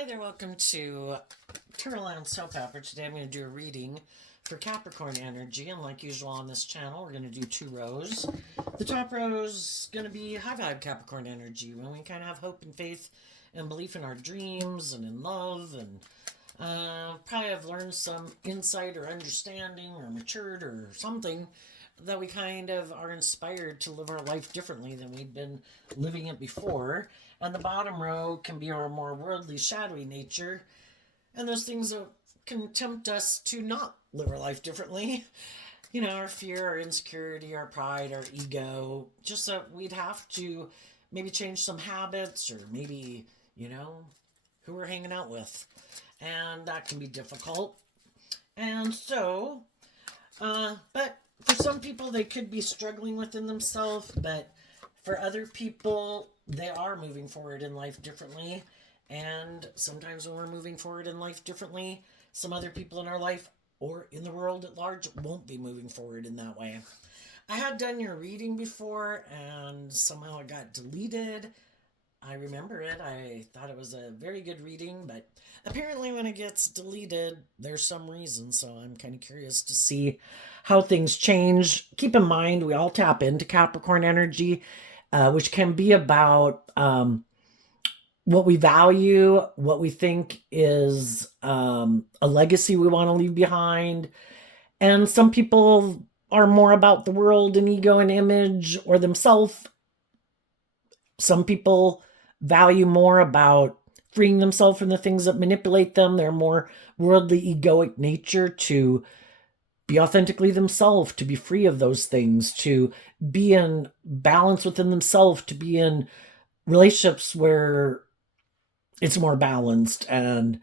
Hi there, welcome to Turtle Soap Opera. Today I'm going to do a reading for Capricorn energy, and like usual on this channel, we're going to do two rows. The top row is going to be high vibe Capricorn energy, when we kind of have hope and faith and belief in our dreams and in love, and probably have learned some insight or understanding or matured or something that we kind of are inspired to live our life differently than we've been living it before. And the bottom row can be our more worldly, shadowy nature, and those things that can tempt us to not live our life differently. You know, our fear, our insecurity, our pride, our ego, just that we'd have to maybe change some habits or maybe, who we're hanging out with. And that can be difficult. And so, but for some people, they could be struggling within themselves, but for other people, they are moving forward in life differently. And sometimes when we're moving forward in life differently, some other people in our life or in the world at large won't be moving forward in that way. I had done your reading before and somehow it got deleted. I remember it. I thought it was a very good reading, but apparently when it gets deleted, there's some reason. So I'm kind of curious to see how things change. Keep in mind, we all tap into Capricorn energy, which can be about what we value, what we think is a legacy we want to leave behind. And some people are more about the world and ego and image or themselves. Some people value more about freeing themselves from the things that manipulate them. They're more worldly, egoic nature to be authentically themselves, to be free of those things, to be in balance within themselves, to be in relationships where it's more balanced, and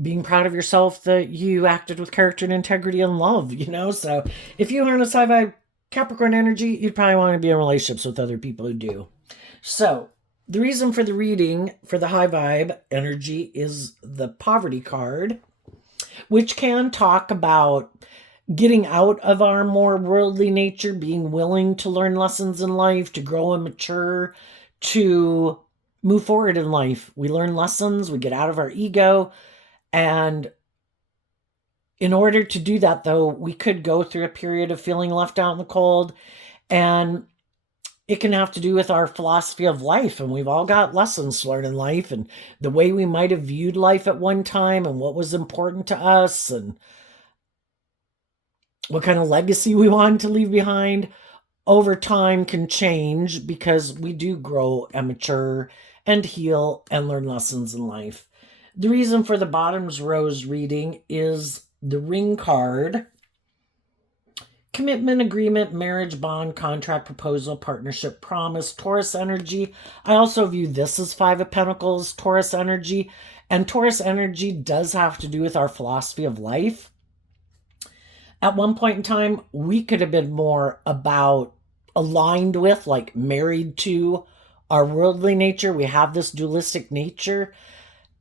being proud of yourself that you acted with character and integrity and love, So if you harness high vibe Capricorn energy, you'd probably want to be in relationships with other people who do. So the reason for the reading for the high vibe energy is the poverty card, which can talk about getting out of our more worldly nature, being willing to learn lessons in life, to grow and mature, to move forward in life. We learn lessons, we get out of our ego, and in order to do that, though, we could go through a period of feeling left out in the cold, and it can have to do with our philosophy of life, and we've all got lessons to learn in life, and the way we might have viewed life at one time, and what was important to us, and what kind of legacy we wanted to leave behind over time can change because we do grow and mature and heal and learn lessons in life. The reason for the bottoms rows reading is the ring card. Commitment, agreement, marriage, bond, contract, proposal, partnership, promise, Taurus energy. I also view this as Five of Pentacles, Taurus energy. And Taurus energy does have to do with our philosophy of life. At one point in time, we could have been more about aligned with, like married to our worldly nature. We have this dualistic nature.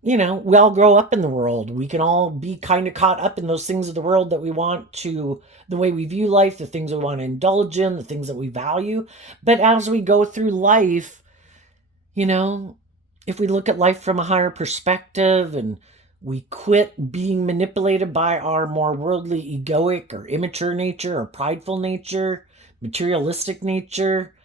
We all grow up in the world. We can all be kind of caught up in those things of the world that we want to, the way we view life, the things we want to indulge in, the things that we value. But as we go through life, if we look at life from a higher perspective and we quit being manipulated by our more worldly, egoic, or immature nature, or prideful nature, materialistic nature,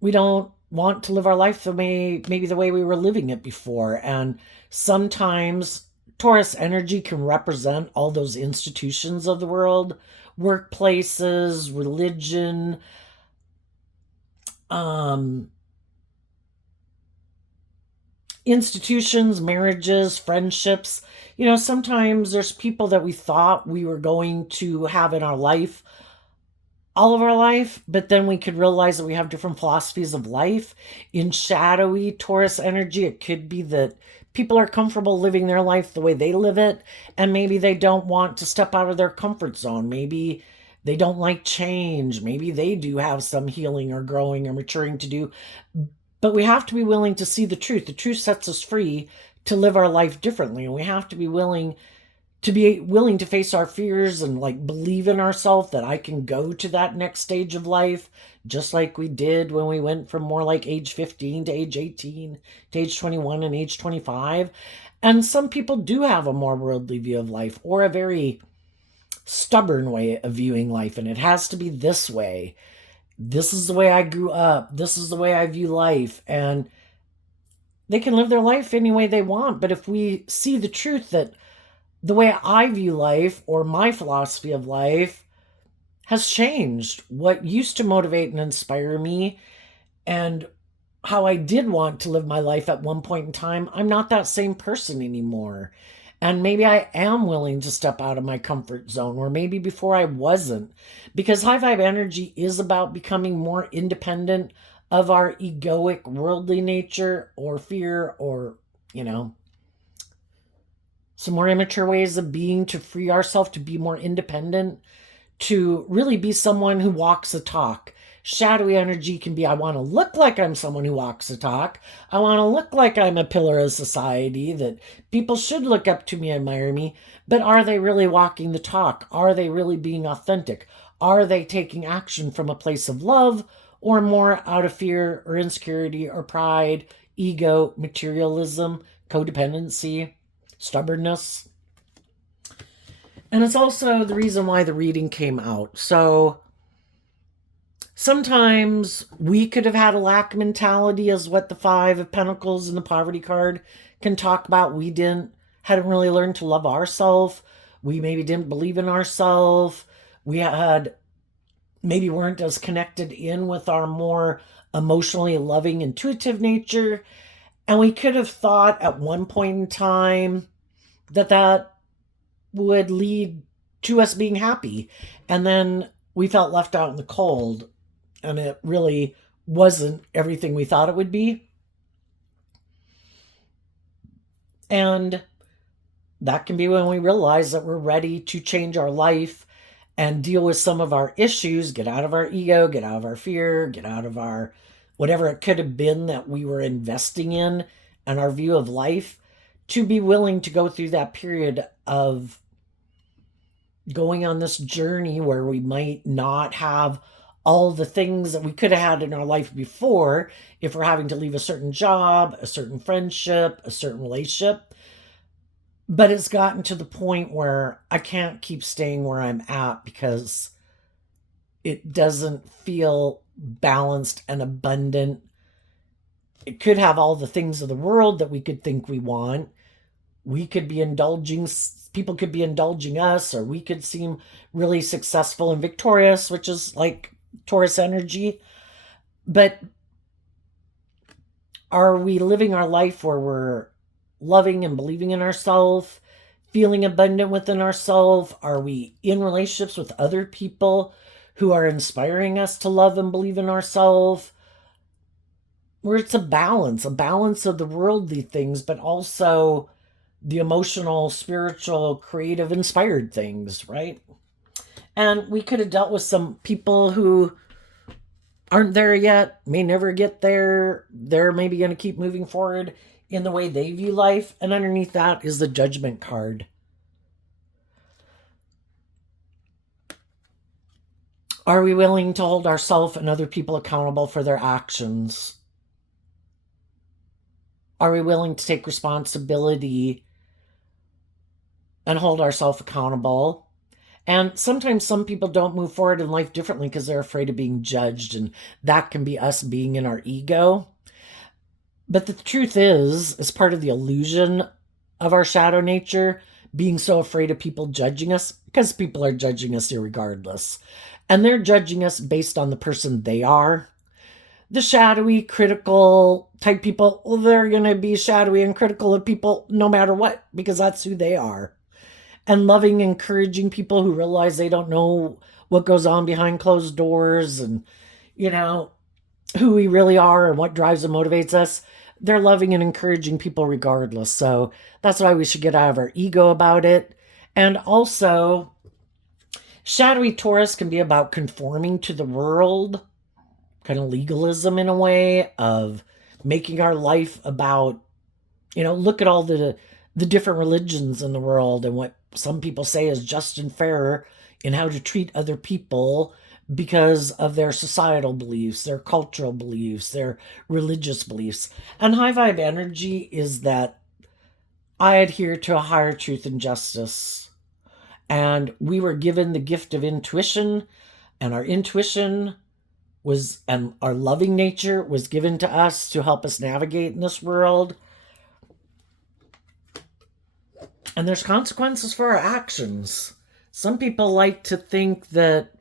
we don't want to live our life maybe the way we were living it before. And sometimes Taurus energy can represent all those institutions of the world, workplaces, religion, institutions, marriages, friendships. Sometimes there's people that we thought we were going to have in our life all of our life, but then we could realize that we have different philosophies of life. In shadowy Taurus energy, it could be that people are comfortable living their life the way they live it, and maybe they don't want to step out of their comfort zone. Maybe they don't like change. Maybe they do have some healing or growing or maturing to do. But we have to be willing to see the truth. The truth sets us free to live our life differently, and we have to be willing to be willing to face our fears and like believe in ourselves that I can go to that next stage of life, just like we did when we went from more like age 15 to age 18 to age 21 and age 25. And some people do have a more worldly view of life, or a very stubborn way of viewing life, and it has to be this way. This is the way I grew up. This is the way I view life. And they can live their life any way they want. But if we see the truth that the way I view life, or my philosophy of life, has changed. What used to motivate and inspire me, and how I did want to live my life at one point in time, I'm not that same person anymore. And maybe I am willing to step out of my comfort zone, or maybe before I wasn't. Because high vibe energy is about becoming more independent of our egoic worldly nature, or fear, or, some more immature ways of being, to free ourselves to be more independent, to really be someone who walks the talk. Shadowy energy can be, I want to look like I'm someone who walks the talk. I want to look like I'm a pillar of society, that people should look up to me, admire me. But are they really walking the talk? Are they really being authentic? Are they taking action from a place of love, or more out of fear or insecurity or pride, ego, materialism, codependency, stubbornness? And it's also the reason why the reading came out. So sometimes we could have had a lack mentality, as what the Five of Pentacles and the Poverty card can talk about. We hadn't really learned to love ourselves. We maybe didn't believe in ourselves. We maybe weren't as connected in with our more emotionally loving, intuitive nature. And we could have thought at one point in time that would lead to us being happy. And then we felt left out in the cold, and it really wasn't everything we thought it would be. And that can be when we realize that we're ready to change our life and deal with some of our issues, get out of our ego, get out of our fear, get out of our whatever it could have been that we were investing in, and our view of life, to be willing to go through that period of going on this journey where we might not have all the things that we could have had in our life before, if we're having to leave a certain job, a certain friendship, a certain relationship. But it's gotten to the point where I can't keep staying where I'm at, because it doesn't feel balanced and abundant. It could have all the things of the world that we could think we want. We could be indulging, people could be indulging us, or we could seem really successful and victorious, which is like Taurus energy. But are we living our life where we're loving and believing in ourselves, feeling abundant within ourselves? Are we in relationships with other people who are inspiring us to love and believe in ourselves? Where it's a balance of the worldly things, but also the emotional, spiritual, creative, inspired things, right? And we could have dealt with some people who aren't there yet, may never get there. They're maybe going to keep moving forward in the way they view life. And underneath that is the Judgment card. Are we willing to hold ourselves and other people accountable for their actions? Are we willing to take responsibility and hold ourselves accountable? And sometimes some people don't move forward in life differently because they're afraid of being judged, and that can be us being in our ego. But the truth is, as part of the illusion of our shadow nature, being so afraid of people judging us, because people are judging us irregardless. And they're judging us based on the person they are. The shadowy, critical type people, well, they're going to be shadowy and critical of people no matter what, because that's who they are. And loving, encouraging people who realize they don't know what goes on behind closed doors, and, who we really are and what drives and motivates us. They're loving and encouraging people regardless. So that's why we should get out of our ego about it. And also, shadowy Taurus can be about conforming to the world, kind of legalism in a way, of making our life about, look at all the the different religions in the world and what some people say is just and fair in how to treat other people because of their societal beliefs, their cultural beliefs, their religious beliefs. And high vibe energy is that I adhere to a higher truth and justice. And we were given the gift of intuition, and our intuition was, and our loving nature was given to us to help us navigate in this world. And there's consequences for our actions. Some people like to think that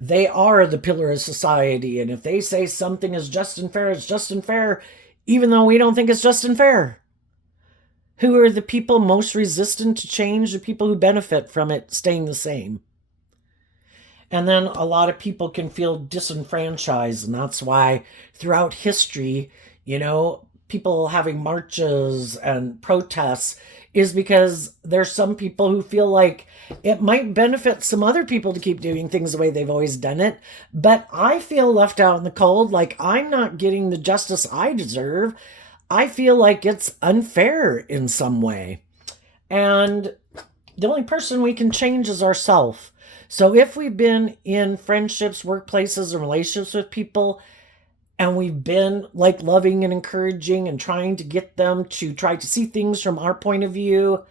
they are the pillar of society, and if they say something is just and fair, it's just and fair, even though we don't think it's just and fair. Who are the people most resistant to change? The people who benefit from it staying the same. And then a lot of people can feel disenfranchised, and that's why throughout history, people having marches and protests is because there's some people who feel like it might benefit some other people to keep doing things the way they've always done it, but I feel left out in the cold, like I'm not getting the justice I deserve. I feel like it's unfair in some way. And the only person we can change is ourselves. So if we've been in friendships, workplaces, and relationships with people, and we've been like loving and encouraging and trying to get them to try to see things from our point of view,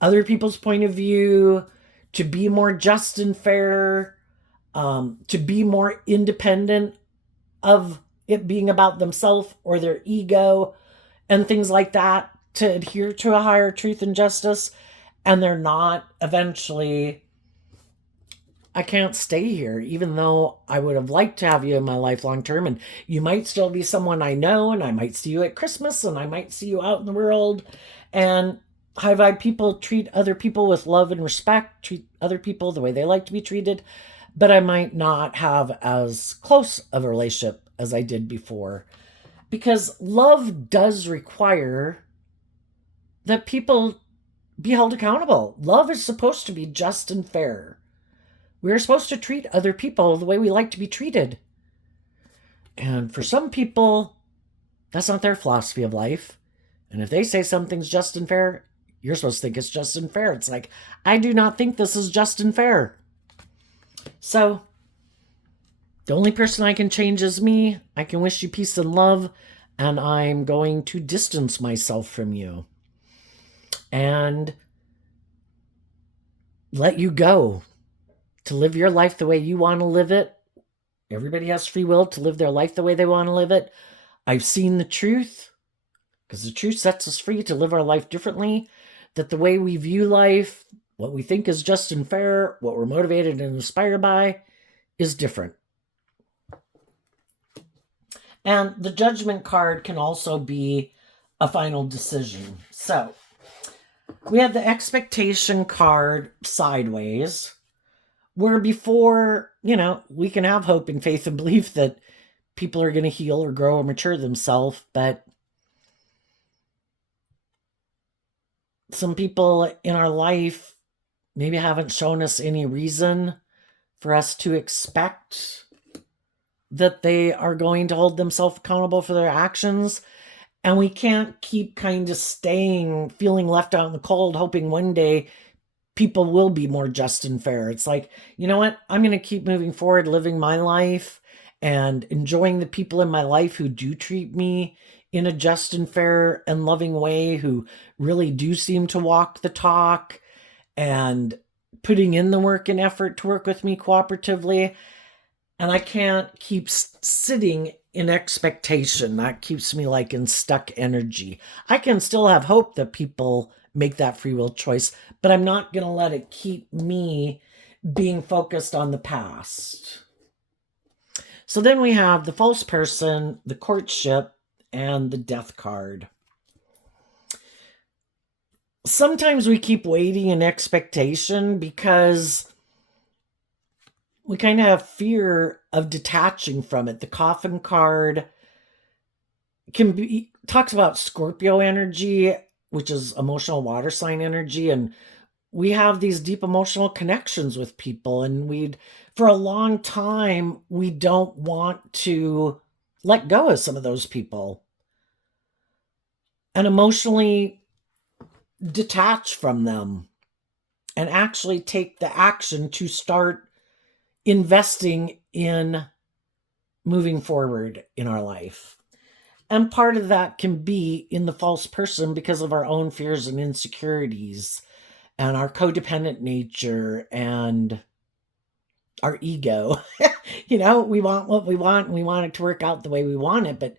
other people's point of view, to be more just and fair, to be more independent of it being about themselves or their ego and things like that, to adhere to a higher truth and justice, and they're not, eventually, I can't stay here, even though I would have liked to have you in my life long term, and you might still be someone I know, and I might see you at Christmas, and I might see you out in the world, and high vibe people treat other people with love and respect, treat other people the way they like to be treated, but I might not have as close of a relationship as I did before. Because love does require that people be held accountable. Love is supposed to be just and fair. We're supposed to treat other people the way we like to be treated. And for some people, that's not their philosophy of life. And if they say something's just and fair, you're supposed to think it's just and fair. It's like, I do not think this is just and fair. So, the only person I can change is me. I can wish you peace and love, and I'm going to distance myself from you and let you go to live your life the way you want to live it. Everybody has free will to live their life the way they want to live it. I've seen the truth, because the truth sets us free to live our life differently, that the way we view life, what we think is just and fair, what we're motivated and inspired by, is different. And the judgment card can also be a final decision. So we have the expectation card sideways, where before, we can have hope and faith and belief that people are going to heal or grow or mature themselves, but some people in our life maybe haven't shown us any reason for us to expect that they are going to hold themselves accountable for their actions. And we can't keep kind of feeling left out in the cold, hoping one day people will be more just and fair. It's like, you know what? I'm going to keep moving forward, living my life and enjoying the people in my life who do treat me in a just and fair and loving way, who really do seem to walk the talk and putting in the work and effort to work with me cooperatively. And I can't keep sitting in expectation. That keeps me like in stuck energy. I can still have hope that people make that free will choice, but I'm not going to let it keep me being focused on the past. So then we have the false person, the courtship, and the death card. Sometimes we keep waiting in expectation because we kind of have fear of detaching from it. The coffin card talks about Scorpio energy, which is emotional water sign energy, and we have these deep emotional connections with people, and for a long time, we don't want to let go of some of those people. And emotionally, detach from them and actually take the action to start investing in moving forward in our life. And part of that can be in the false person because of our own fears and insecurities and our codependent nature and our ego. We want what we want and we want it to work out the way we want it. But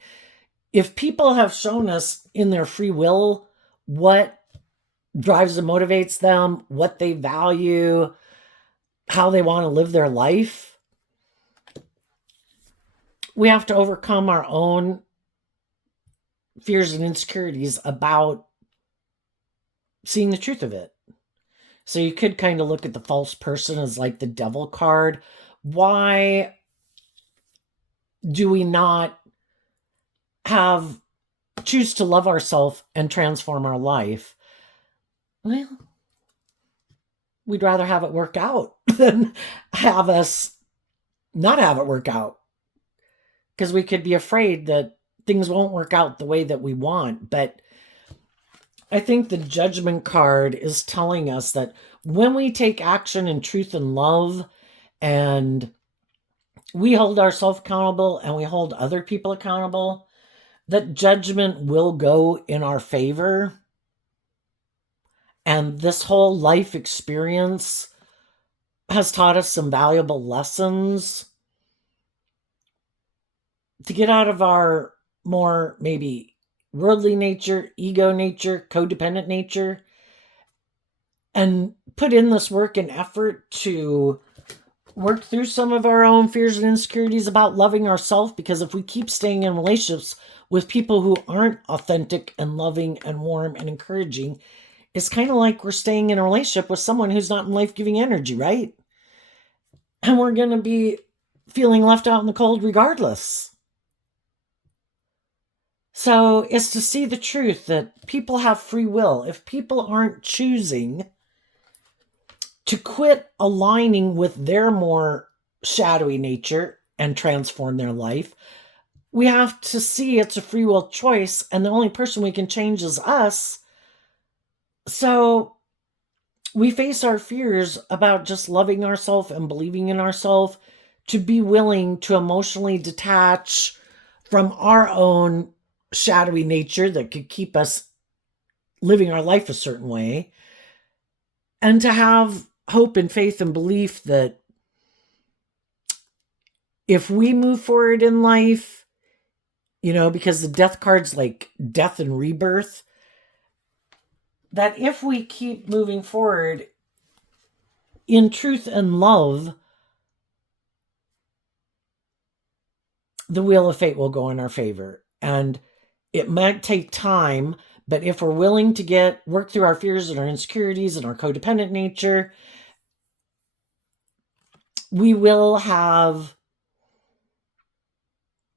if people have shown us in their free will what drives and motivates them, what they value, how they want to live their life, we have to overcome our own fears and insecurities about seeing the truth of it. So you could kind of look at the false person as like the devil card. Why do we not choose to love ourselves and transform our life? Well, we'd rather have it work out than have us not have it work out. Because we could be afraid that things won't work out the way that we want. But I think the judgment card is telling us that when we take action in truth and love, and we hold ourselves accountable and we hold other people accountable, that judgment will go in our favor. And this whole life experience has taught us some valuable lessons to get out of our more maybe worldly nature, ego nature, codependent nature, and put in this work and effort to work through some of our own fears and insecurities about loving ourselves. Because if we keep staying in relationships with people who aren't authentic and loving and warm and encouraging, it's kind of like we're staying in a relationship with someone who's not in life-giving energy, right? And we're going to be feeling left out in the cold regardless. So it's to see the truth that people have free will. If people aren't choosing to quit aligning with their more shadowy nature and transform their life, we have to see it's a free will choice, and the only person we can change is us. So we face our fears about just loving ourselves and believing in ourselves, to be willing to emotionally detach from our own shadowy nature that could keep us living our life a certain way, and to have hope and faith and belief that if we move forward in life, because the death card's like death and rebirth, that if we keep moving forward in truth and love, the wheel of fate will go in our favor. And it might take time, but if we're willing to work through our fears and our insecurities and our codependent nature, we will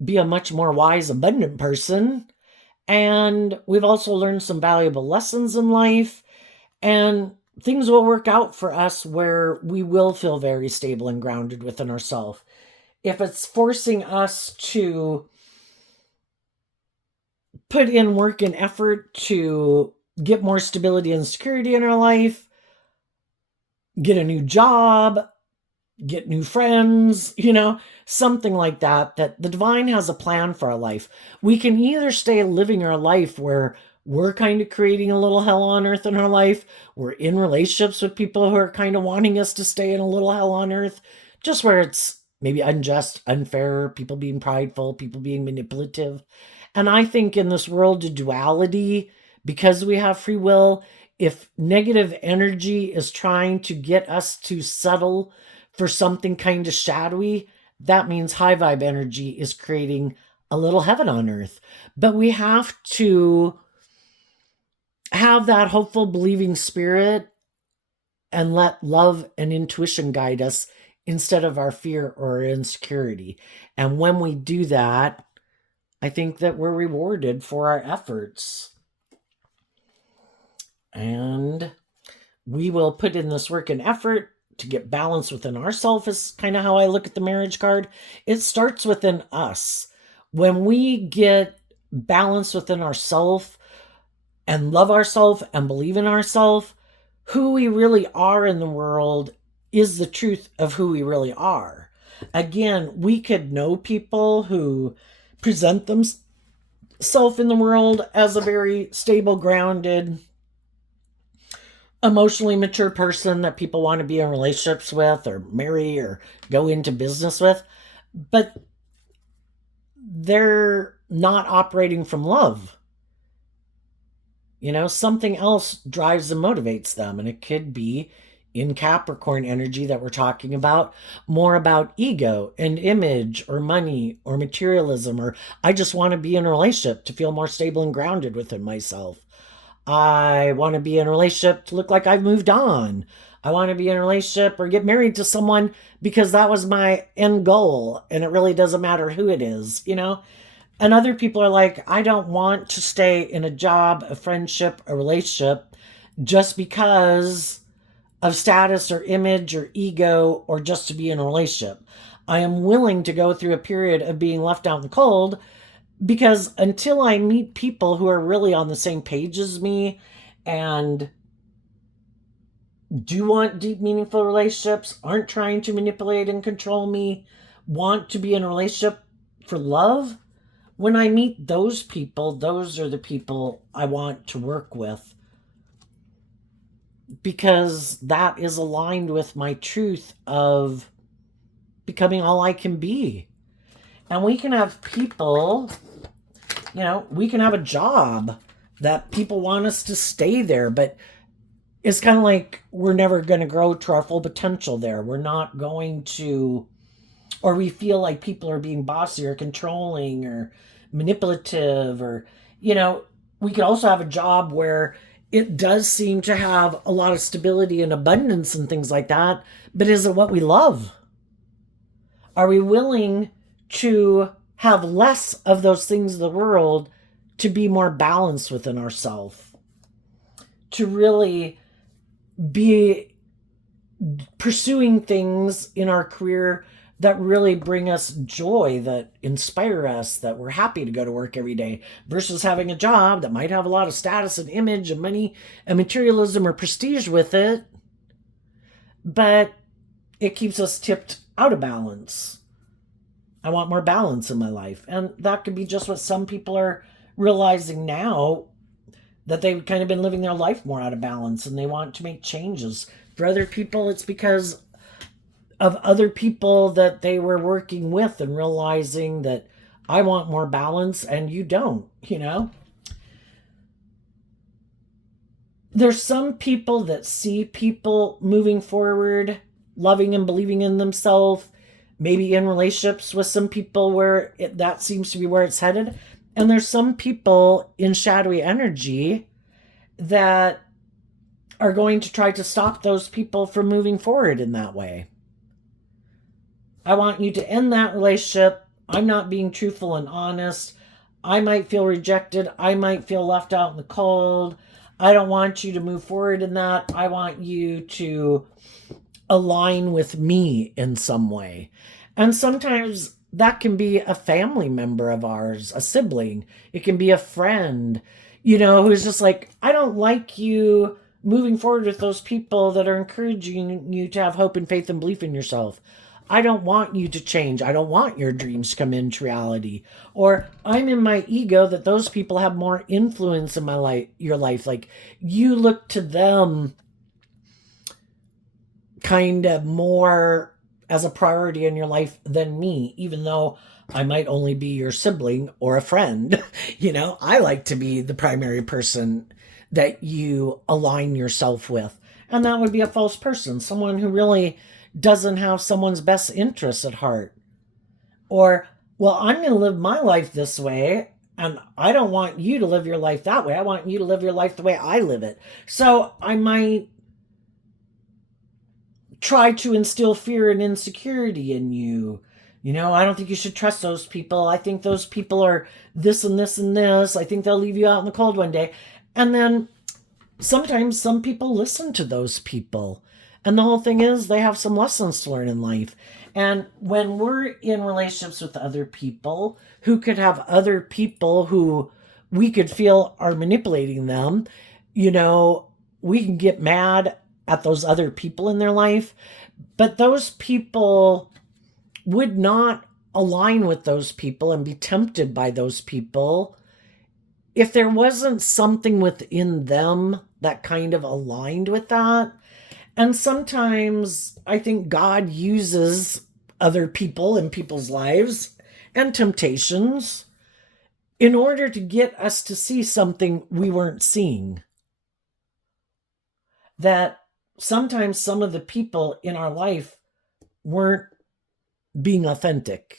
be a much more wise, abundant person. And we've also learned some valuable lessons in life, and things will work out for us where we will feel very stable and grounded within ourselves. If it's forcing us to put in work and effort to get more stability and security in our life, get a new job, get new friends, something like that the divine has a plan for our life. We can either stay living our life where we're kind of creating a little hell on earth in our life. We're in relationships with people who are kind of wanting us to stay in a little hell on earth, just where it's maybe unjust, unfair, people being prideful, people being manipulative. And I think in this world of duality, because we have free will, if negative energy is trying to get us to settle for something kind of shadowy, that means high vibe energy is creating a little heaven on earth. But we have to have that hopeful, believing spirit and let love and intuition guide us instead of our fear or insecurity. And when we do that, I think that we're rewarded for our efforts. And we will put in this work and effort to get balance within ourselves, is kind of how I look at the marriage card. It starts within us. When we get balance within ourselves, and love ourselves and believe in ourselves, who we really are in the world is the truth of who we really are. Again, we could know people who present themselves in the world as a very stable, grounded, emotionally mature person that people want to be in relationships with or marry or go into business with, but they're not operating from love. Something else drives and motivates them. And it could be in Capricorn energy that we're talking about, more about ego and image or money or materialism, or I just want to be in a relationship to feel more stable and grounded within myself. I want to be in a relationship to look like I've moved on. I want to be in a relationship or get married to someone because that was my end goal. And it really doesn't matter who it is. And other people are like, I don't want to stay in a job, a friendship, a relationship just because of status or image or ego or just to be in a relationship. I am willing to go through a period of being left out in the cold because until I meet people who are really on the same page as me and do want deep, meaningful relationships, aren't trying to manipulate and control me, want to be in a relationship for love, when I meet those people, those are the people I want to work with because that is aligned with my truth of becoming all I can be. And we can have people, we can have a job that people want us to stay there, but it's kind of like we're never going to grow to our full potential there. We're not going to, or we feel like people are being bossy or controlling or manipulative, or, we could also have a job where it does seem to have a lot of stability and abundance and things like that, but is it what we love? Are we willing to have less of those things in the world to be more balanced within ourselves? To really be pursuing things in our career that really bring us joy, that inspire us, that we're happy to go to work every day, versus having a job that might have a lot of status and image and money and materialism or prestige with it, but it keeps us tipped out of balance. I want more balance in my life. And that could be just what some people are realizing now, that they've kind of been living their life more out of balance and they want to make changes. For other people, it's because of other people that they were working with and realizing that I want more balance and you don't. There's some people that see people moving forward, loving and believing in themselves, maybe in relationships with some people where that seems to be where it's headed. And there's some people in shadowy energy that are going to try to stop those people from moving forward in that way. I want you to end that relationship. I'm not being truthful and honest. I might feel rejected. I might feel left out in the cold. I don't want you to move forward in that. I want you to align with me in some way. And sometimes that can be a family member of ours, a sibling. It can be a friend, who's just like, I don't like you moving forward with those people that are encouraging you to have hope and faith and belief in yourself. I don't want you to change. I don't want your dreams to come into reality. Or I'm in my ego that those people have more influence in my life, your life. Like you look to them kind of more as a priority in your life than me, even though I might only be your sibling or a friend. I like to be the primary person that you align yourself with. And that would be a false person, someone who really doesn't have someone's best interests at heart. Or, well, I'm going to live my life this way, and I don't want you to live your life that way. I want you to live your life the way I live it. So I might try to instill fear and insecurity in you. I don't think you should trust those people. I think those people are this and this and this. I think they'll leave you out in the cold one day. And then sometimes some people listen to those people. And the whole thing is they have some lessons to learn in life. And when we're in relationships with other people who could have other people who we could feel are manipulating them. You know, we can get mad at those other people in their life, but those people would not align with those people and be tempted by those people if there wasn't something within them that kind of aligned with that. And sometimes I think God uses other people in people's lives and temptations in order to get us to see something we weren't seeing. That sometimes some of the people in our life weren't being authentic.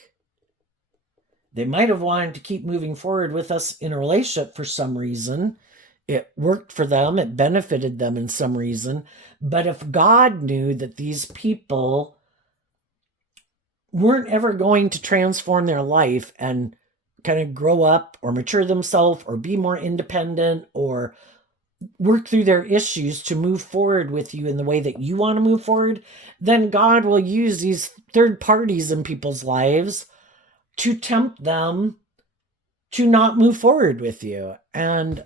They might have wanted to keep moving forward with us in a relationship for some reason. It worked for them, it benefited them in some reason. But if God knew that these people weren't ever going to transform their life and kind of grow up or mature themselves or be more independent or work through their issues to move forward with you in the way that you want to move forward, then God will use these third parties in people's lives to tempt them to not move forward with you. And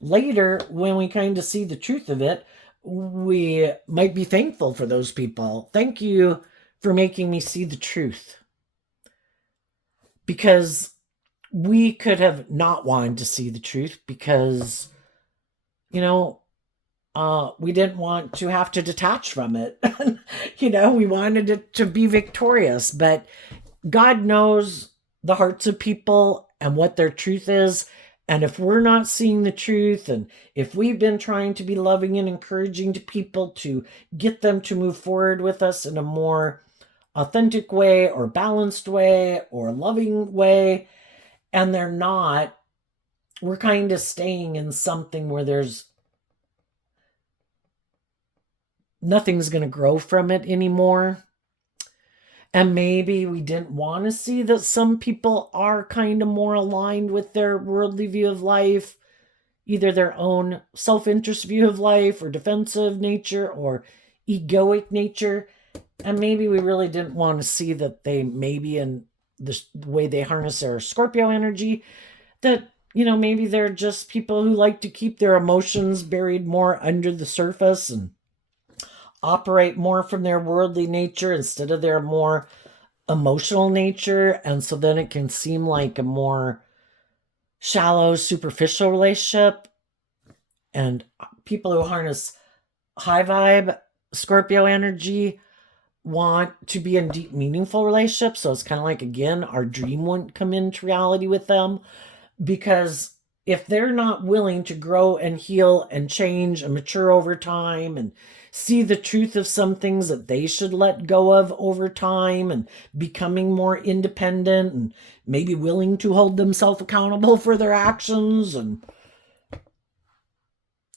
later, when we kind of see the truth of it, we might be thankful for those people. Thank you for making me see the truth. Because we could have not wanted to see the truth because, you know, we didn't want to have to detach from it. You know, we wanted it to be victorious, but God knows the hearts of people and what their truth is. And if we're not seeing the truth, and if we've been trying to be loving and encouraging to people to get them to move forward with us in a more authentic way or balanced way or loving way, and they're not, we're kind of staying in something where there's nothing's going to grow from it anymore. And maybe we didn't want to see that some people are kind of more aligned with their worldly view of life, either their own self-interest view of life or defensive nature or egoic nature. And maybe we really didn't want to see that they maybe in the way they harness their Scorpio energy, that, you know, maybe they're just people who like to keep their emotions buried more under the surface and operate more from their worldly nature instead of their more emotional nature. And so then it can seem like a more shallow, superficial relationship. And people who harness high vibe Scorpio energy want to be in deep, meaningful relationships. So it's kind of like, again, our dream wouldn't come into reality with them, because if they're not willing to grow and heal and change and mature over time and see the truth of some things that they should let go of over time and becoming more independent and maybe willing to hold themselves accountable for their actions, and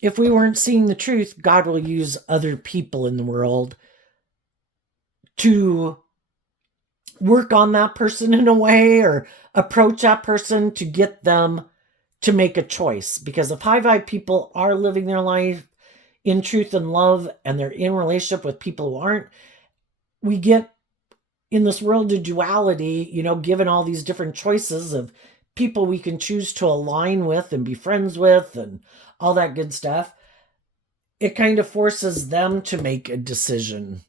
if we weren't seeing the truth, God will use other people in the world to work on that person in a way or approach that person to get them to make a choice. Because if high vibe people are living their life in truth and love and they're in relationship with people who aren't, we get in this world of duality, you know, given all these different choices of people we can choose to align with and be friends with and all that good stuff, it kind of forces them to make a decision.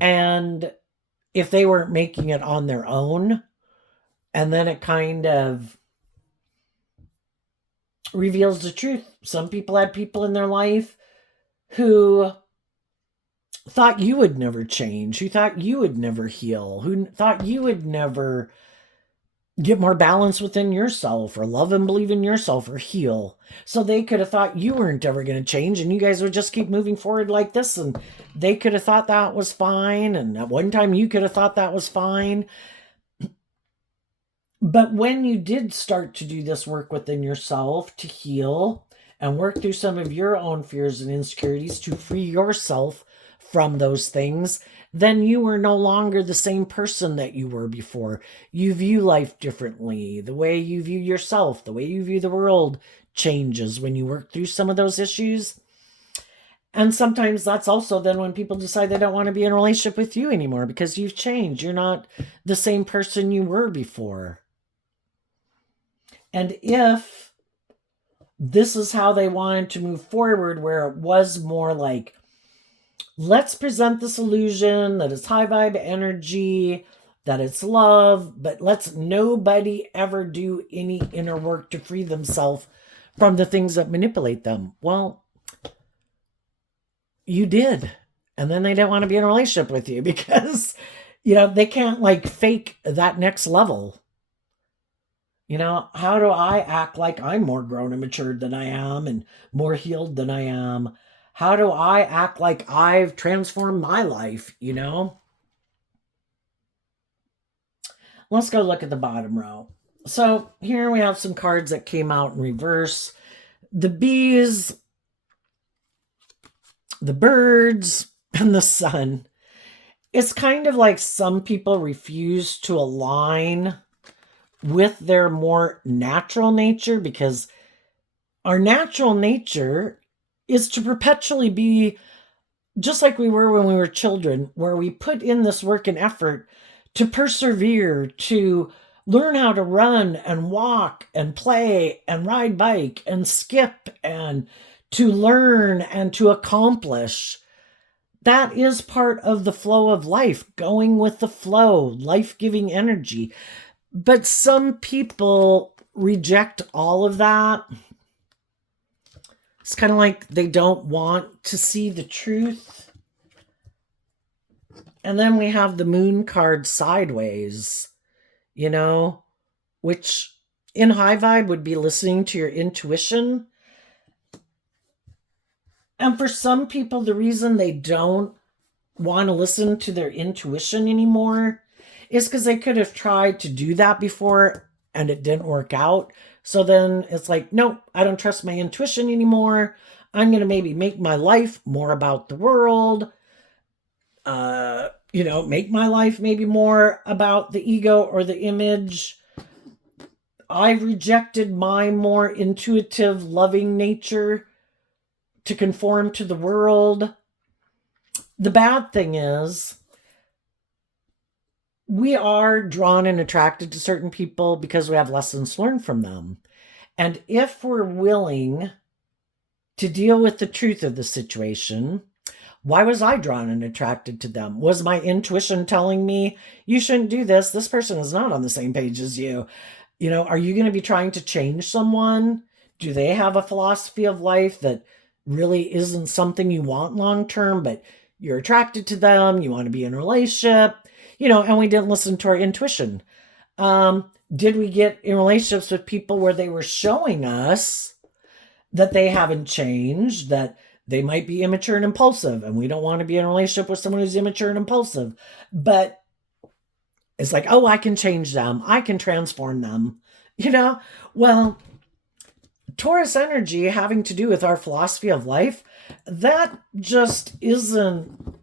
And if they weren't making it on their own, and then it kind of reveals the truth. Some people had people in their life who thought you would never change, who thought you would never heal, who thought you would never get more balance within yourself or love and believe in yourself or heal. So they could have thought you weren't ever going to change and you guys would just keep moving forward like this, and they could have thought that was fine, and at one time you could have thought that was fine. But when you did start to do this work within yourself to heal and work through some of your own fears and insecurities to free yourself from those things, then you are no longer the same person that you were before. You view life differently. The way you view yourself, the way you view the world changes when you work through some of those issues. And sometimes that's also then when people decide they don't want to be in a relationship with you anymore because you've changed. You're not the same person you were before. And if this is how they wanted to move forward, where it was more like, let's present this illusion that it's high vibe energy, that it's love, but let's nobody ever do any inner work to free themselves from the things that manipulate them. Well, you did. And then they didn't want to be in a relationship with you because, they can't like fake that next level. How do I act like I'm more grown and matured than I am and more healed than I am? How do I act like I've transformed my life, Let's go look at the bottom row. So here we have some cards that came out in reverse. The bees, the birds, and the sun. It's kind of like some people refuse to align with their more natural nature, because our natural nature is to perpetually be just like we were when we were children, where we put in this work and effort to persevere, to learn how to run and walk and play and ride bike and skip, and to learn and to accomplish. That is part of the flow of life, going with the flow, life-giving energy. But some people reject all of that. It's kind of like they don't want to see the truth. And then we have the moon card sideways, which in high vibe would be listening to your intuition. And for some people, the reason they don't want to listen to their intuition anymore is because they could have tried to do that before and it didn't work out. So then it's like, no, I don't trust my intuition anymore. I'm going to maybe make my life more about the world. Make my life maybe more about the ego or the image. I've rejected my more intuitive, loving nature to conform to the world. The bad thing is, we are drawn and attracted to certain people because we have lessons learned from them. And if we're willing to deal with the truth of the situation, why was I drawn and attracted to them? Was my intuition telling me, you shouldn't do this? This person is not on the same page as you. Are you going to be trying to change someone? Do they have a philosophy of life that really isn't something you want long term, but you're attracted to them, you want to be in a relationship, and we didn't listen to our intuition. Did we get in relationships with people where they were showing us that they haven't changed, that they might be immature and impulsive, and we don't want to be in a relationship with someone who's immature and impulsive, but it's like, oh, I can change them, I can transform them, Well, Taurus energy having to do with our philosophy of life, that just isn't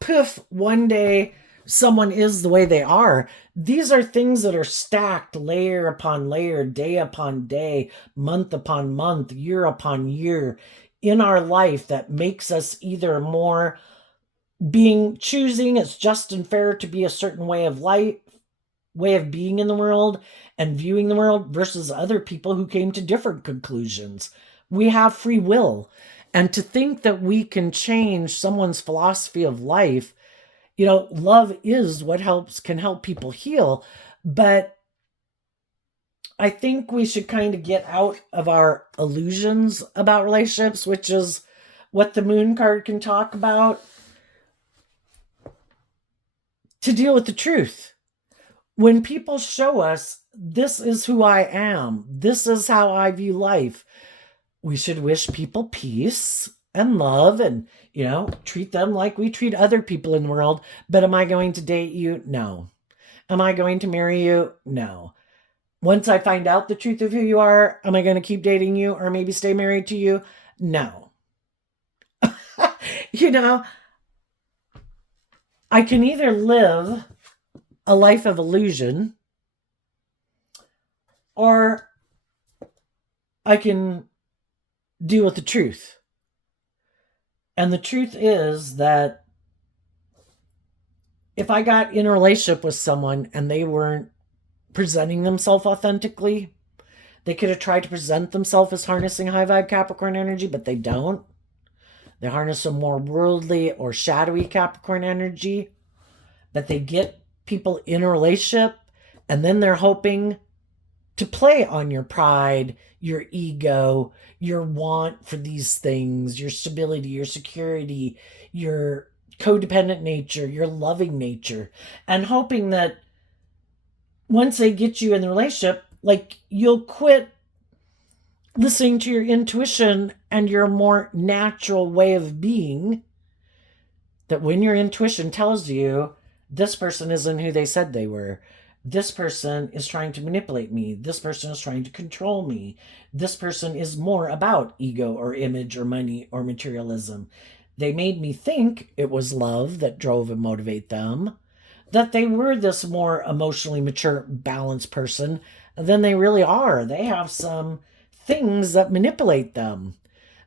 poof, one day someone is the way they are. These are things that are stacked layer upon layer, day upon day, month upon month, year upon year in our life, that makes us either more choosing it's just and fair to be a certain way of life, way of being in the world and viewing the world, versus other people who came to different conclusions. We have free will. And to think that we can change someone's philosophy of life, love is what can help people heal. But I think we should kind of get out of our illusions about relationships, which is what the moon card can talk about, to deal with the truth. When people show us, this is who I am, this is how I view life, we should wish people peace and love and, treat them like we treat other people in the world. But am I going to date you? No. Am I going to marry you? No. Once I find out the truth of who you are, am I going to keep dating you or maybe stay married to you? No. I can either live a life of illusion, or I can deal with the truth. And the truth is that if I got in a relationship with someone and they weren't presenting themselves authentically, They could have tried to present themselves as harnessing high vibe Capricorn energy, but they don't. They harness a more worldly or shadowy Capricorn energy, but they get people in a relationship, and then they're hoping to play on your pride, your ego, your want for these things, your stability, your security, your codependent nature, your loving nature, and hoping that once they get you in the relationship, like, you'll quit listening to your intuition and your more natural way of being, that when your intuition tells you this person isn't who they said they were, this person is trying to manipulate me, this person is trying to control me, this person is more about ego or image or money or materialism. They made me think it was love that drove and motivate them, that they were this more emotionally mature, balanced person than they really are. They have some things that manipulate them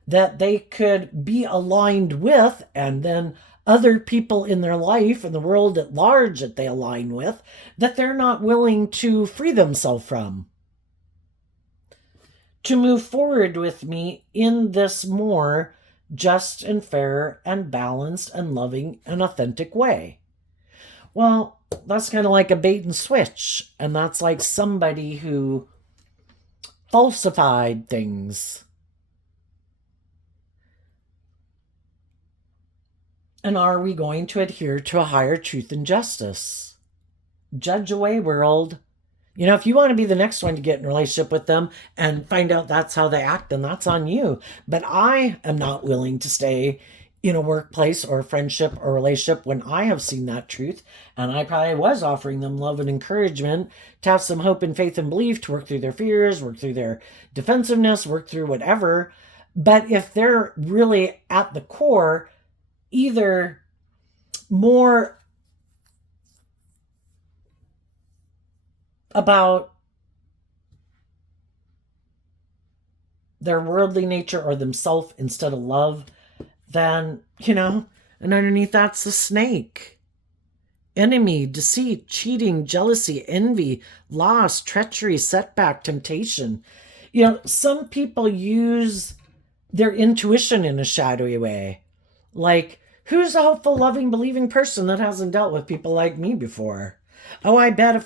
that they could be aligned with, and then other people in their life and the world at large that they align with, that they're not willing to free themselves from, to move forward with me in this more just and fair and balanced and loving and authentic way. Well, that's kind of like a bait and switch, and that's like somebody who falsified things. And are we going to adhere to a higher truth and justice? Judge away, world. You know, if you want to be the next one to get in a relationship with them and find out that's how they act, then that's on you. But I am not willing to stay in a workplace or a friendship or relationship when I have seen that truth. And I probably was offering them love and encouragement to have some hope and faith and belief, to work through their fears, work through their defensiveness, work through whatever. But if they're really at the core either more about their worldly nature or themselves instead of love, then, you know, and underneath that's the snake. Enemy, deceit, cheating, jealousy, envy, loss, treachery, setback, temptation. You know, some people use their intuition in a shadowy way. Like, who's a hopeful, loving, believing person that hasn't dealt with people like me before? Oh, I bet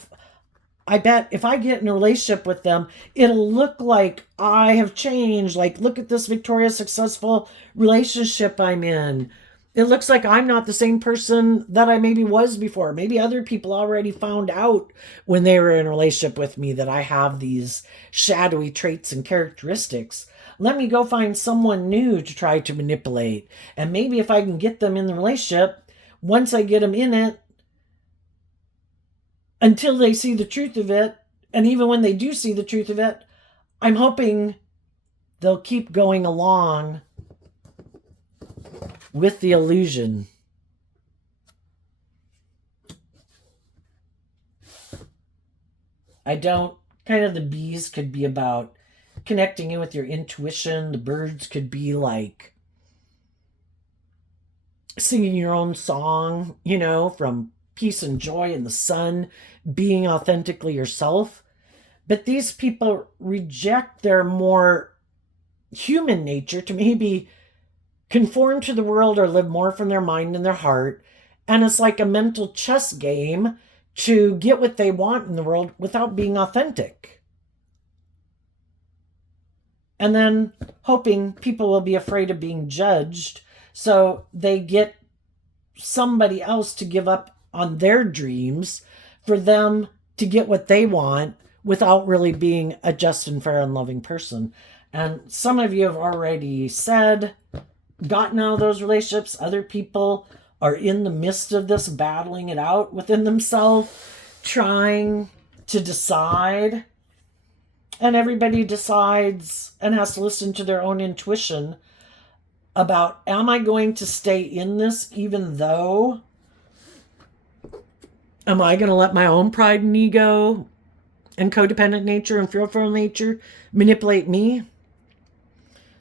if I get in a relationship with them, it'll look like I have changed. Like, look at this victorious, successful relationship I'm in. It looks like I'm not the same person that I maybe was before. Maybe other people already found out when they were in a relationship with me that I have these shadowy traits and characteristics. Let me go find someone new to try to manipulate. And maybe if I can get them in the relationship, once I get them in it, until they see the truth of it, and even when they do see the truth of it, I'm hoping they'll keep going along with the illusion. Kind of the bees could be about connecting in with your intuition. The birds could be like singing your own song, you know, from peace and joy in the sun, being authentically yourself. But these people reject their more human nature to maybe conform to the world or live more from their mind and their heart. And it's like a mental chess game to get what they want in the world without being authentic. And then hoping people will be afraid of being judged, so they get somebody else to give up on their dreams for them to get what they want without really being a just and fair and loving person. And some of you have already said, gotten out of those relationships. Other people are in the midst of this, battling it out within themselves, trying to decide. And everybody decides and has to listen to their own intuition about, am I going to stay in this even though? Am I going to let my own pride and ego and codependent nature and fearful nature manipulate me?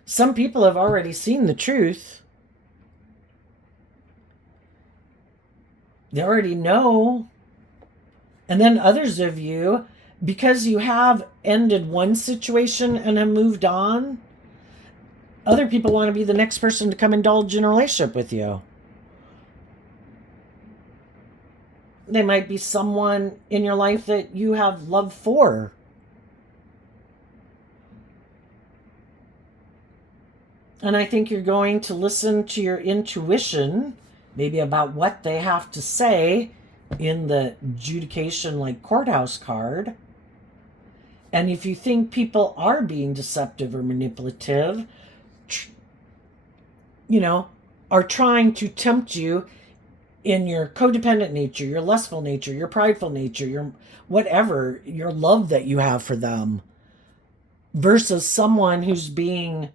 Some people have already seen the truth. They already know. And then others of you because you have ended one situation and have moved on, other people want to be the next person to come indulge in a relationship with you. They might be someone in your life that you have love for. And I think you're going to listen to your intuition, maybe about what they have to say in the adjudication, like courthouse card. And if you think people are being deceptive or manipulative, are trying to tempt you in your codependent nature, your lustful nature, your prideful nature, your whatever, your love that you have for them, versus someone who's being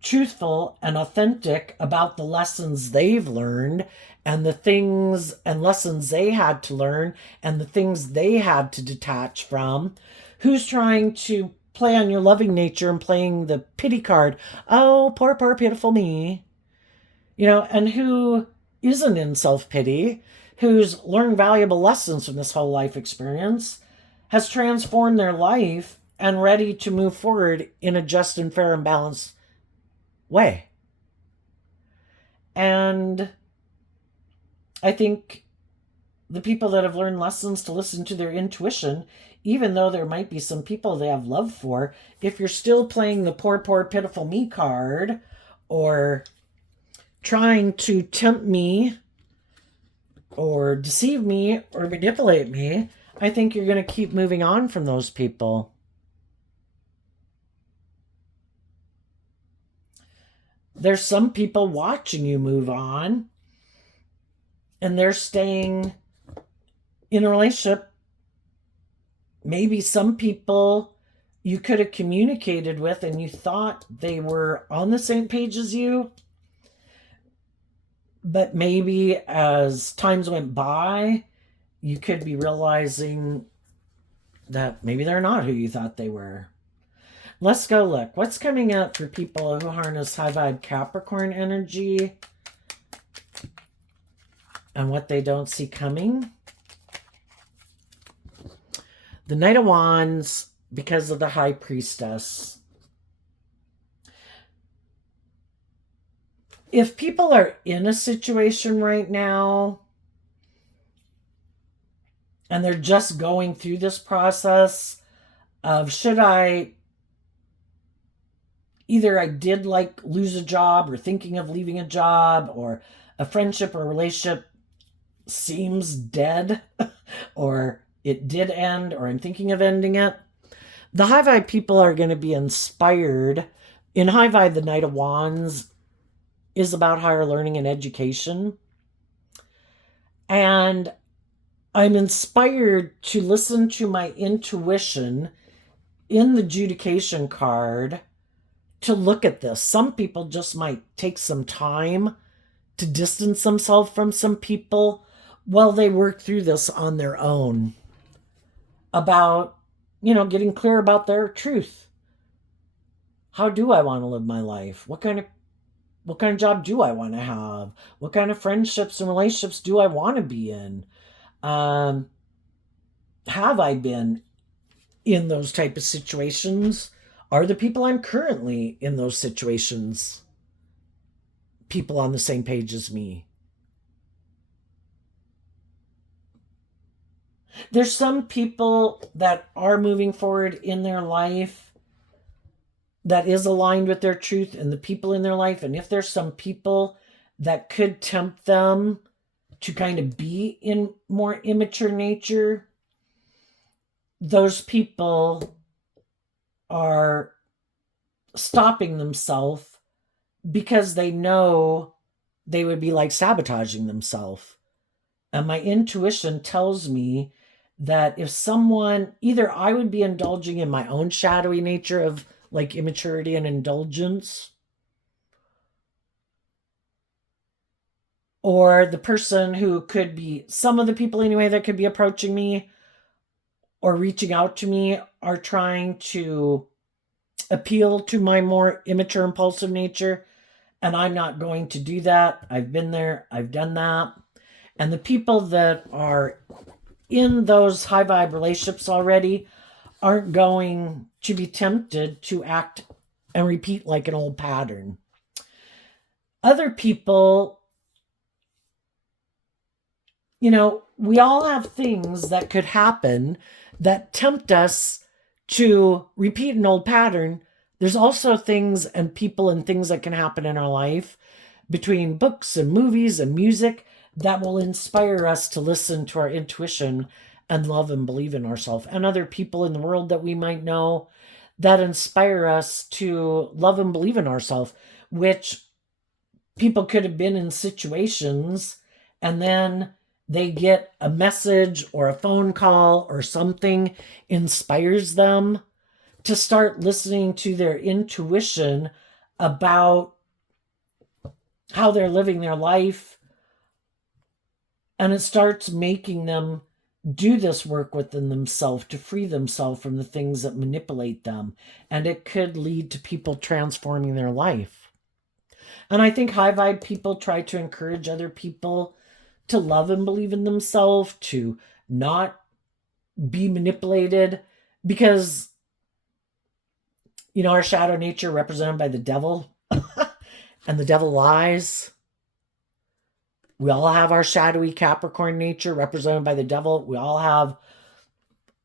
truthful and authentic about the lessons they've learned and the things and lessons they had to learn and the things they had to detach from, who's trying to play on your loving nature and playing the pity card. Oh, poor, poor, pitiful me. And who isn't in self-pity, who's learned valuable lessons from this whole life experience, has transformed their life and ready to move forward in a just and fair and balanced way. And I think the people that have learned lessons to listen to their intuition, even though there might be some people they have love for, if you're still playing the poor, poor, pitiful me card, or trying to tempt me or deceive me or manipulate me, I think you're going to keep moving on from those people. There's some people watching you move on, and they're staying in a relationship. Maybe some people you could have communicated with and you thought they were on the same page as you, but maybe as times went by, you could be realizing that maybe they're not who you thought they were. Let's go look. What's coming up for people who harness high vibe Capricorn energy and what they don't see coming? The Knight of Wands, because of the High Priestess. If people are in a situation right now and they're just going through this process of, should I, either I did like lose a job or thinking of leaving a job, or a friendship or relationship seems dead, or it did end, or I'm thinking of ending it. The high vibe people are going to be inspired. In high vibe, the Knight of Wands is about higher learning and education. And I'm inspired to listen to my intuition in the adjudication card to look at this. Some people just might take some time to distance themselves from some people while they work through this on their own, about, getting clear about their truth. How do I want to live my life? What kind of job do I want to have? What kind of friendships and relationships do I want to be in? Have I been in those type of situations? Are the people I'm currently in those situations people on the same page as me? There's some people that are moving forward in their life that is aligned with their truth and the people in their life. And if there's some people that could tempt them to kind of be in more immature nature, those people are stopping themselves because they know they would be like sabotaging themselves. And my intuition tells me that if someone, either I would be indulging in my own shadowy nature of like immaturity and indulgence, or the person who could be, some of the people anyway that could be approaching me or reaching out to me are trying to appeal to my more immature, impulsive nature. And I'm not going to do that. I've been there. I've done that. And the people that are in those high vibe relationships already aren't going to be tempted to act and repeat like an old pattern. Other people, we all have things that could happen that tempt us to repeat an old pattern. There's also things and people and things that can happen in our life between books and movies and music that will inspire us to listen to our intuition and love and believe in ourselves, and other people in the world that we might know that inspire us to love and believe in ourselves, which people could have been in situations and then they get a message or a phone call or something inspires them to start listening to their intuition about how they're living their life. And it starts making them do this work within themselves to free themselves from the things that manipulate them. And it could lead to people transforming their life. And I think high vibe people try to encourage other people to love and believe in themselves, to not be manipulated, because, our shadow nature represented by the devil, and the devil lies. We all have our shadowy Capricorn nature represented by the devil. We all have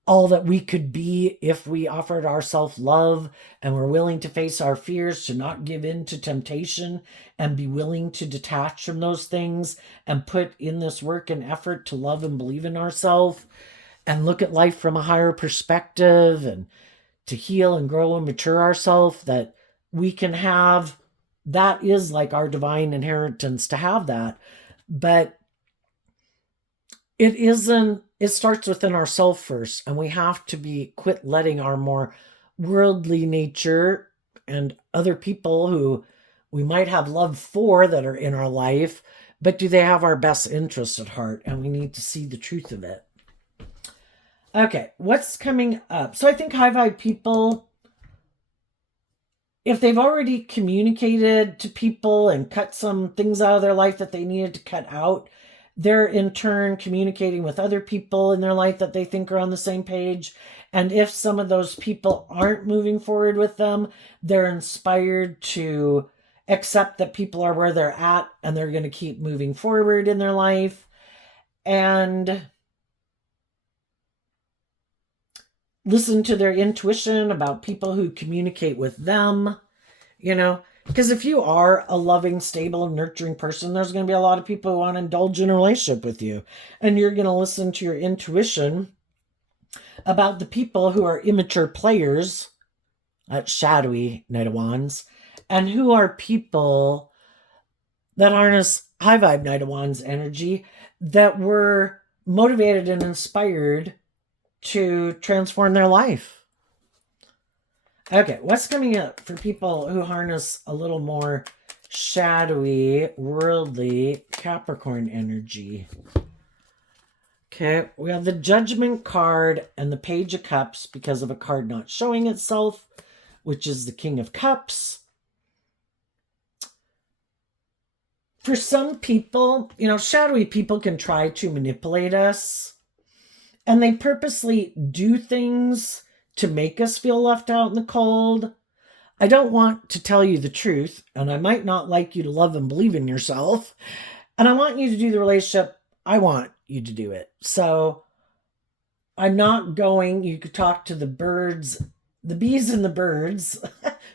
all that we could be if we offered ourselves love and were willing to face our fears, to not give in to temptation and be willing to detach from those things and put in this work and effort to love and believe in ourselves and look at life from a higher perspective and to heal and grow and mature ourselves, that we can have. That is like our divine inheritance to have that. But it starts within ourselves first, and we have to quit letting our more worldly nature and other people who we might have love for that are in our life, but do they have our best interests at heart? And we need to see the truth of it. Okay, what's coming up? So I think high vibe people, if they've already communicated to people and cut some things out of their life that they needed to cut out, they're in turn communicating with other people in their life that they think are on the same page. And if some of those people aren't moving forward with them, they're inspired to accept that people are where they're at and they're going to keep moving forward in their life. And listen to their intuition about people who communicate with them, because if you are a loving, stable, nurturing person, there's going to be a lot of people who want to indulge in a relationship with you. And you're going to listen to your intuition about the people who are immature players, shadowy Knight of Wands, and who are people that harness high vibe Knight of Wands energy that were motivated and inspired to transform their life. Okay, what's coming up for people who harness a little more shadowy, worldly Capricorn energy? Okay, we have the Judgment card and the Page of Cups because of a card not showing itself, which is the King of Cups. For some people, shadowy people can try to manipulate us, and they purposely do things to make us feel left out in the cold. I don't want to tell you the truth, and I might not like you to love and believe in yourself, and I want you to do the relationship. I want you to do it. So I'm not going, you could talk to the birds, the bees and the birds,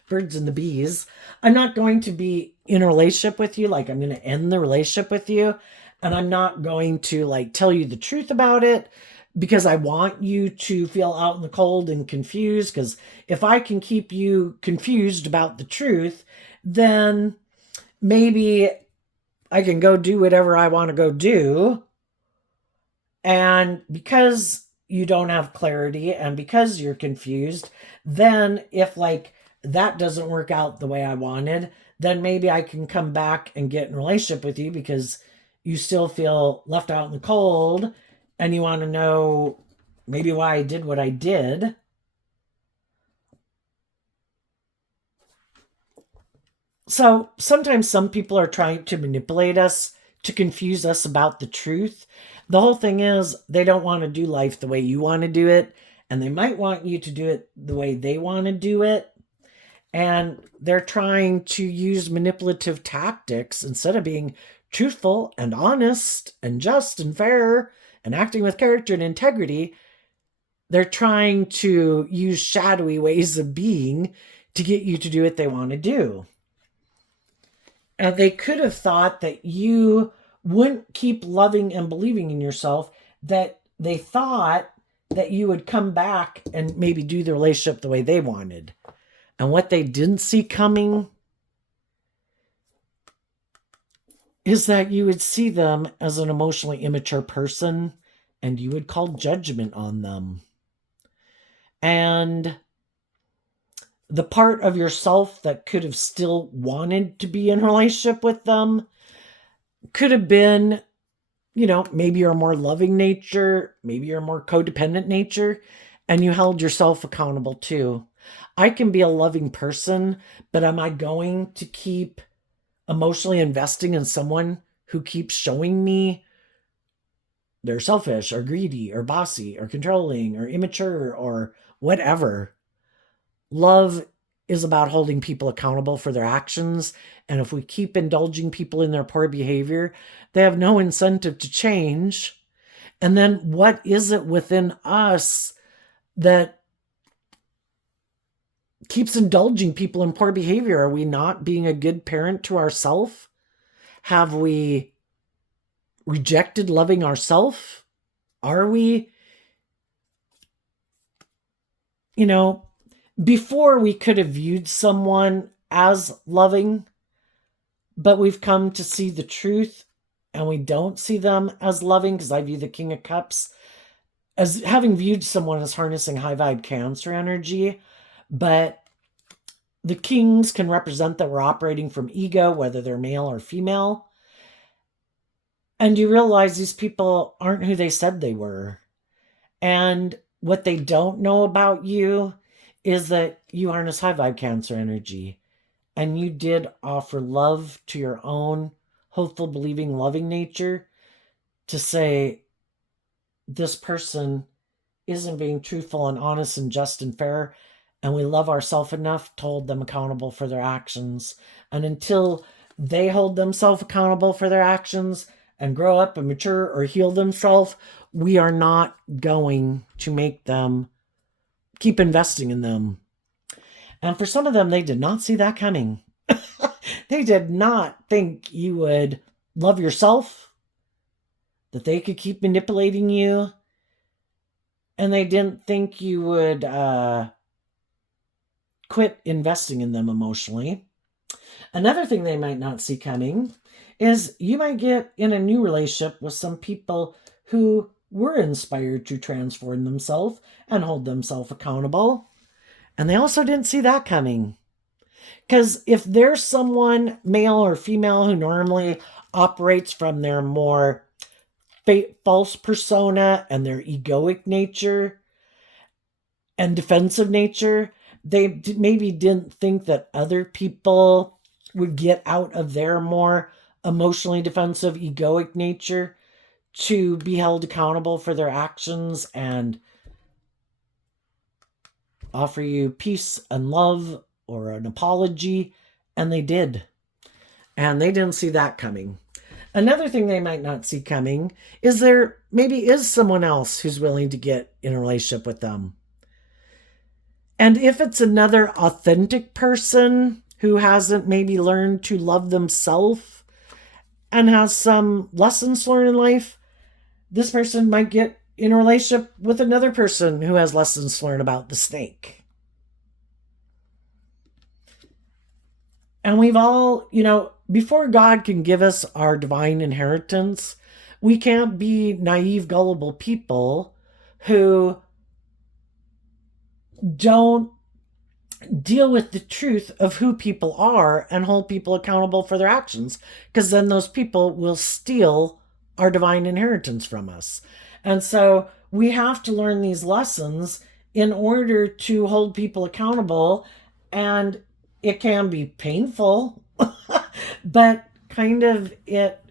birds and the bees. I'm not going to be in a relationship with you. Like, I'm going to end the relationship with you, and I'm not going to tell you the truth about it, because I want you to feel out in the cold and confused. Because if I can keep you confused about the truth, then maybe I can go do whatever I want to go do. And because you don't have clarity and because you're confused, then if that doesn't work out the way I wanted, then maybe I can come back and get in a relationship with you because you still feel left out in the cold. And you want to know maybe why I did what I did. So sometimes some people are trying to manipulate us to confuse us about the truth. The whole thing is they don't want to do life the way you want to do it, and they might want you to do it the way they want to do it. And they're trying to use manipulative tactics instead of being truthful and honest and just and fair and acting with character and integrity. They're trying to use shadowy ways of being to get you to do what they want to do. And they could have thought that you wouldn't keep loving and believing in yourself, that they thought that you would come back and maybe do the relationship the way they wanted. And what they didn't see coming is that you would see them as an emotionally immature person and you would call judgment on them. And the part of yourself that could have still wanted to be in a relationship with them could have been, maybe you're a more loving nature, maybe you're a more codependent nature, and you held yourself accountable too. I can be a loving person, but am I going to keep emotionally investing in someone who keeps showing me they're selfish or greedy or bossy or controlling or immature or whatever? Love is about holding people accountable for their actions. And if we keep indulging people in their poor behavior, they have no incentive to change. And then what is it within us that keeps indulging people in poor behavior? Are we not being a good parent to ourselves? Have we rejected loving ourselves? Are we, before we could have viewed someone as loving, but we've come to see the truth and we don't see them as loving, because I view the King of Cups as having viewed someone as harnessing high vibe Cancer energy. But the kings can represent that we're operating from ego, whether they're male or female. And you realize these people aren't who they said they were. And what they don't know about you is that you harness high vibe Cancer energy. And you did offer love to your own hopeful, believing, loving nature to say, this person isn't being truthful and honest and just and fair. And we love ourselves enough to hold them accountable for their actions. And until they hold themselves accountable for their actions and grow up and mature or heal themselves, we are not going to make them keep investing in them. And for some of them, they did not see that coming. They did not think you would love yourself, that they could keep manipulating you, and they didn't think you would quit investing in them emotionally. Another thing they might not see coming is you might get in a new relationship with some people who were inspired to transform themselves and hold themselves accountable. And they also didn't see that coming. Because if there's someone, male or female, who normally operates from their more false persona and their egoic nature and defensive nature, they maybe didn't think that other people would get out of their more emotionally defensive, egoic nature to be held accountable for their actions and offer you peace and love or an apology. And they did. And they didn't see that coming. Another thing they might not see coming is there maybe is someone else who's willing to get in a relationship with them. And if it's another authentic person who hasn't maybe learned to love themselves and has some lessons learned in life, this person might get in a relationship with another person who has lessons learned about the snake. And we've all, before God can give us our divine inheritance, we can't be naive, gullible people who don't deal with the truth of who people are and hold people accountable for their actions, because then those people will steal our divine inheritance from us. And so we have to learn these lessons in order to hold people accountable. And it can be painful, but kind of it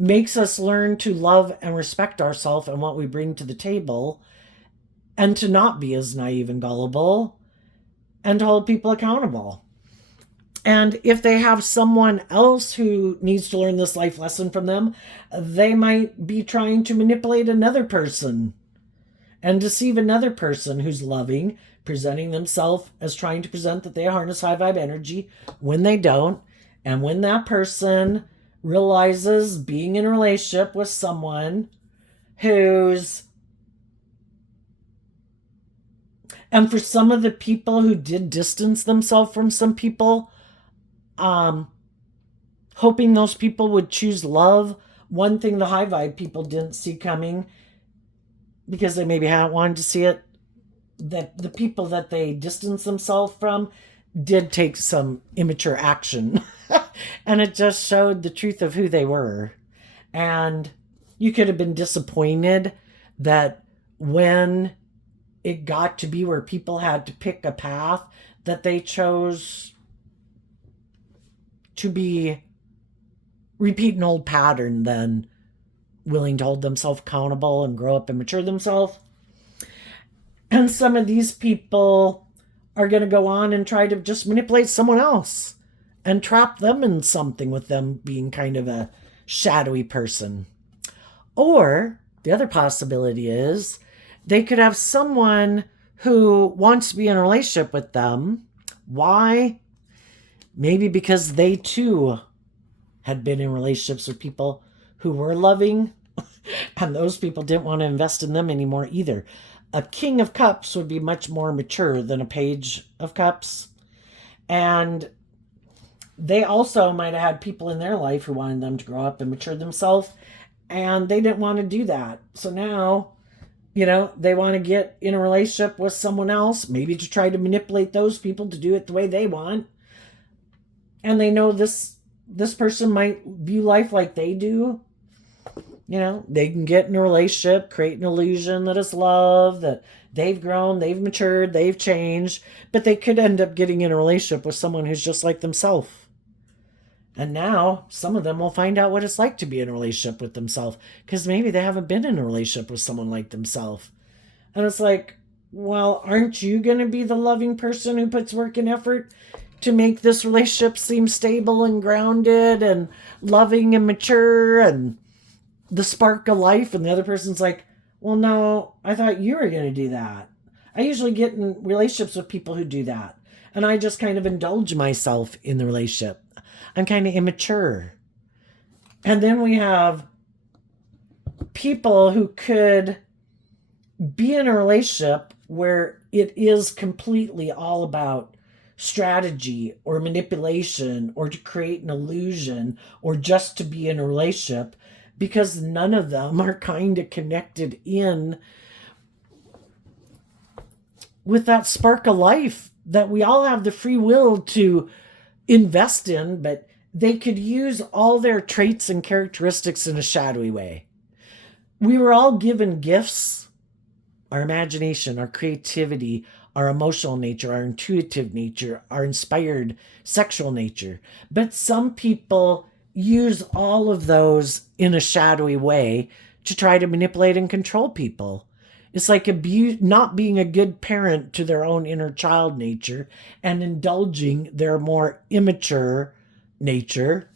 makes us learn to love and respect ourselves and what we bring to the table, and to not be as naive and gullible, and to hold people accountable. And if they have someone else who needs to learn this life lesson from them, they might be trying to manipulate another person and deceive another person who's loving, presenting themselves as trying to present that they harness high vibe energy when they don't. And when that person realizes being in a relationship with someone who's, and for some of the people who did distance themselves from some people, hoping those people would choose love. One thing the high vibe people didn't see coming, because they maybe hadn't wanted to see it, that the people that they distanced themselves from did take some immature action. And it just showed the truth of who they were. And you could have been disappointed that when it got to be where people had to pick a path, that they chose to be repeat an old pattern than willing to hold themselves accountable and grow up and mature themselves. And some of these people are going to go on and try to just manipulate someone else and trap them in something with them being kind of a shadowy person. Or the other possibility is they could have someone who wants to be in a relationship with them. Why? Maybe because they too had been in relationships with people who were loving, and those people didn't want to invest in them anymore either. A King of Cups would be much more mature than a Page of Cups. And they also might have had people in their life who wanted them to grow up and mature themselves, and they didn't want to do that. So now, they want to get in a relationship with someone else, maybe to try to manipulate those people to do it the way they want. And they know this person might view life like they do. They can get in a relationship, create an illusion that it's love, that they've grown, they've matured, they've changed, but they could end up getting in a relationship with someone who's just like themselves. And now some of them will find out what it's like to be in a relationship with themselves, because maybe they haven't been in a relationship with someone like themselves. And it's like, well, aren't you going to be the loving person who puts work and effort to make this relationship seem stable and grounded and loving and mature and the spark of life? And the other person's like, well, no, I thought you were going to do that. I usually get in relationships with people who do that, and I just kind of indulge myself in the relationship. I'm kind of immature. And then we have people who could be in a relationship where it is completely all about strategy or manipulation or to create an illusion or just to be in a relationship, because none of them are kind of connected in with that spark of life that we all have the free will to invest in, but they could use all their traits and characteristics in a shadowy way. We were all given gifts, our imagination, our creativity, our emotional nature, our intuitive nature, our inspired sexual nature. But some people use all of those in a shadowy way to try to manipulate and control people. It's like not being a good parent to their own inner child nature and indulging their more immature nature,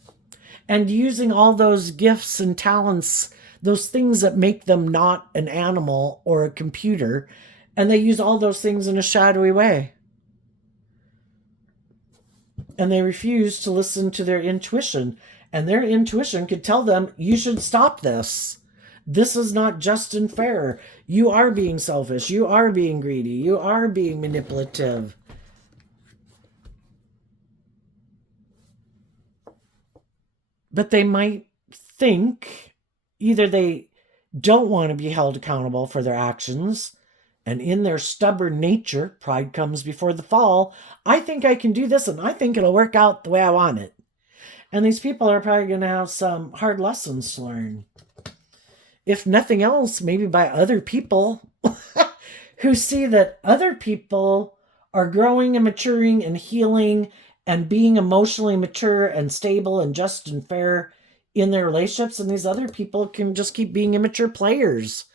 and using all those gifts and talents, those things that make them not an animal or a computer, and they use all those things in a shadowy way. And they refuse to listen to their intuition, and their intuition could tell them, you should stop this. This is not just and fair. You are being selfish. You are being greedy. You are being manipulative. But they might think either they don't want to be held accountable for their actions, and in their stubborn nature, pride comes before the fall. I think I can do this, and I think it'll work out the way I want it. And these people are probably going to have some hard lessons to learn. If nothing else, maybe by other people who see that other people are growing and maturing and healing and being emotionally mature and stable and just and fair in their relationships, and these other people can just keep being immature players.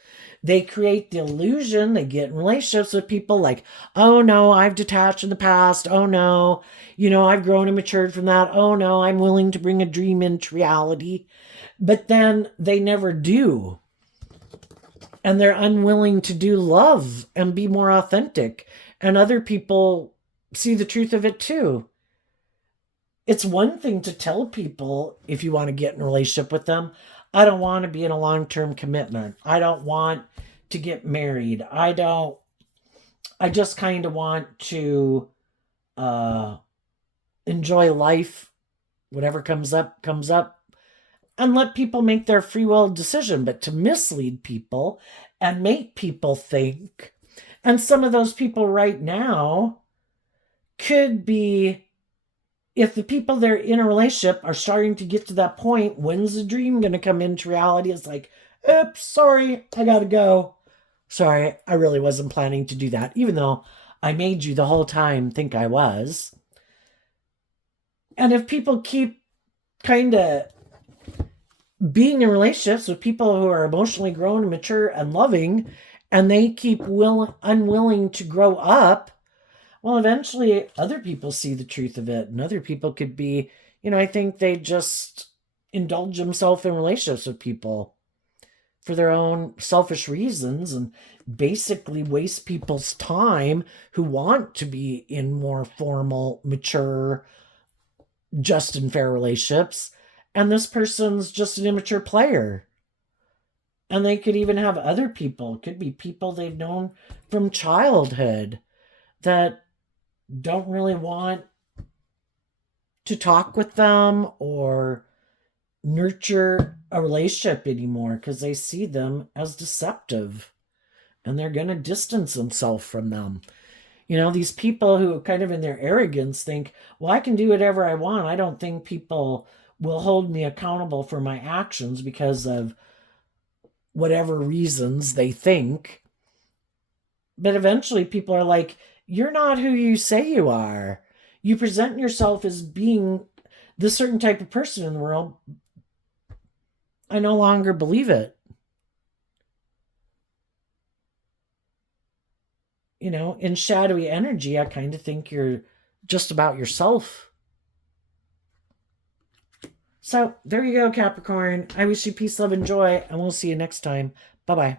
They create the illusion, they get in relationships with people like, oh no, I've detached in the past. Oh no, I've grown and matured from that. Oh no, I'm willing to bring a dream into reality. But then they never do. And they're unwilling to do love and be more authentic. And other people see the truth of it too. It's one thing to tell people, if you want to get in a relationship with them, I don't want to be in a long-term commitment. I don't want to get married. I just kind of want to enjoy life. Whatever comes up, comes up. And let people make their free will decision. But to mislead people and make people think, and some of those people right now could be, if the people that are in a relationship are starting to get to that point, when's the dream going to come into reality? It's like, oops, sorry, I got to go. Sorry, I really wasn't planning to do that, even though I made you the whole time think I was. And if people keep kind of being in relationships with people who are emotionally grown, mature, and loving, and they keep unwilling to grow up, well, eventually other people see the truth of it, and other people could be, I think they just indulge themselves in relationships with people for their own selfish reasons and basically waste people's time who want to be in more formal, mature, just and fair relationships. And this person's just an immature player. And they could even have other people. It could be people they've known from childhood that don't really want to talk with them or nurture a relationship anymore because they see them as deceptive and they're going to distance themselves from them. These people who kind of in their arrogance think, well, I can do whatever I want. I don't think people will hold me accountable for my actions because of whatever reasons they think. But eventually people are like, you're not who you say you are. You present yourself as being this certain type of person in the world. I no longer believe it. In shadowy energy, I kind of think you're just about yourself. So there you go, Capricorn. I wish you peace, love, and joy, and we'll see you next time. Bye-bye.